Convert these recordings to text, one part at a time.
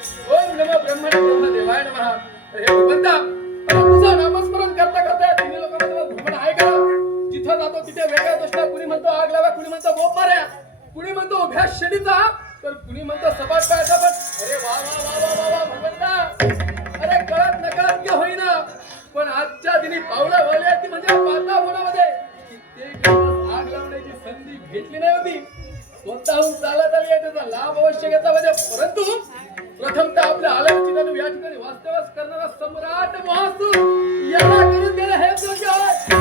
ओम नमो ब्रह्मणे ब्रह्मदेवाय नमः. हे भगवंता, तुझं नामस्मरण करता करता तिन्ही लोकांना भ्रमण आहे का? जिथं जातो तिथे वेगळ्या गोष्टी, कुणी म्हणतो आग लावा, कुणी म्हणतो बोंब मारा, कुणी म्हणतो उभ्या शेडीचा, तर कुणी म्हणतो सपाट पायाचा. पण अरे वा वा वा वा वा वा भगवंता, अरे कळत नकळत का होईना, पण आजच्या दिनी पावलं वळली ती म्हणजे वातावरणामध्ये कित्येक दिवस आग लावण्याची संधी भेटली नाही होती. स्वतःहून चालत आली आहे, त्याचा लाभ अवश्य घेतला पाहिजे. परंतु प्रथमतः आपल्या आलमची जाणून या ठिकाणी वास्तव्यास करणारा सम्राट महासूर याला करून देणं हे योग्य आहे.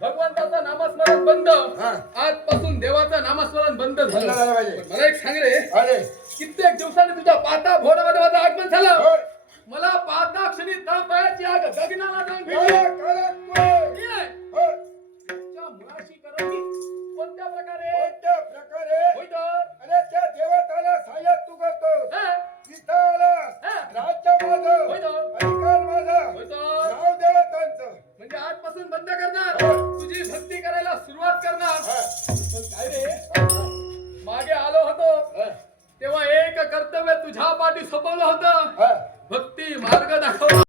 भगवंताचं नामस्मरण बंद, आजपासून देवाचं नामस्मरण बंद झालं. मला एक सांग रे, कित्येक दिवसांनी तुझ्या पाता भोरामध्ये माझं आगमन झालं. मला पाहता क्षणी तळपायाची आग गगनाला जाऊन भेटली.